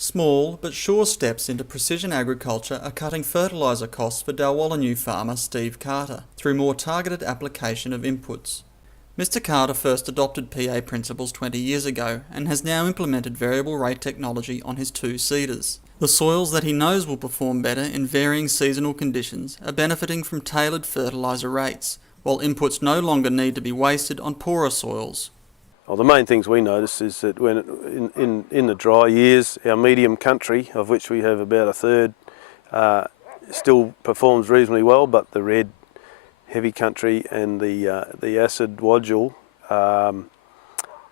Small but sure steps into precision agriculture are cutting fertiliser costs for Dalwallinu farmer Steve Carter through more targeted application of inputs. Mr Carter first adopted PA principles 20 years ago and has now implemented variable rate technology on his 2 seeders. The soils that he knows will perform better in varying seasonal conditions are benefiting from tailored fertiliser rates, while inputs no longer need to be wasted on poorer soils. Well, the main things we notice is that when in the dry years, our medium country, of which we have about a third, still performs reasonably well, but the red heavy country and the acid wodule,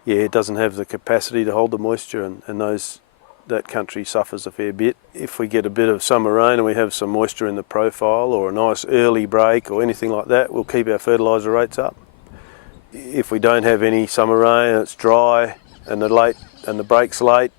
it doesn't have the capacity to hold the moisture, and that country suffers a fair bit. If we get a bit of summer rain and we have some moisture in the profile or a nice early break or anything like that, we'll keep our fertiliser rates up. If we don't have any summer rain and it's dry and the break's late,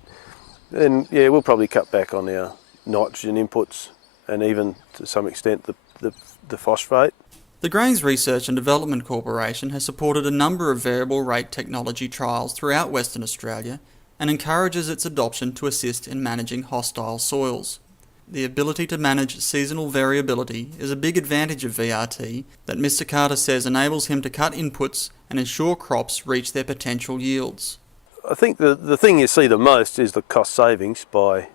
then we'll probably cut back on our nitrogen inputs and even to some extent the phosphate. The Grains Research and Development Corporation has supported a number of variable rate technology trials throughout Western Australia and encourages its adoption to assist in managing hostile soils. The ability to manage seasonal variability is a big advantage of VRT that Mr Carter says enables him to cut inputs and ensure crops reach their potential yields. I think the thing you see the most is the cost savings by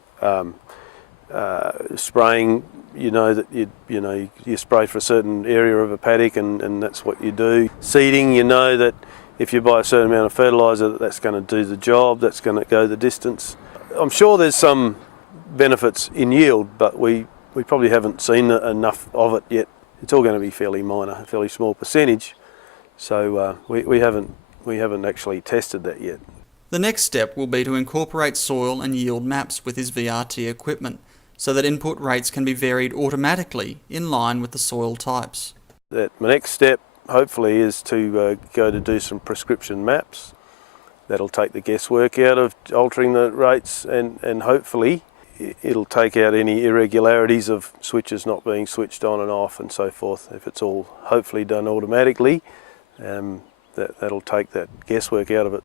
spraying. You know that you spray for a certain area of a paddock and that's what you do. Seeding, you know that if you buy a certain amount of fertiliser, that's going to do the job, that's going to go the distance. I'm sure there's some benefits in yield, but we probably haven't seen enough of it yet. It's all going to be fairly minor, a fairly small percentage, so we haven't actually tested that yet. The next step will be to incorporate soil and yield maps with his VRT equipment, so that input rates can be varied automatically in line with the soil types. My next step, hopefully, is to go to do some prescription maps. That'll take the guesswork out of altering the rates, and hopefully it'll take out any irregularities of switches not being switched on and off and so forth. If it's all hopefully done automatically, that'll take that guesswork out of it.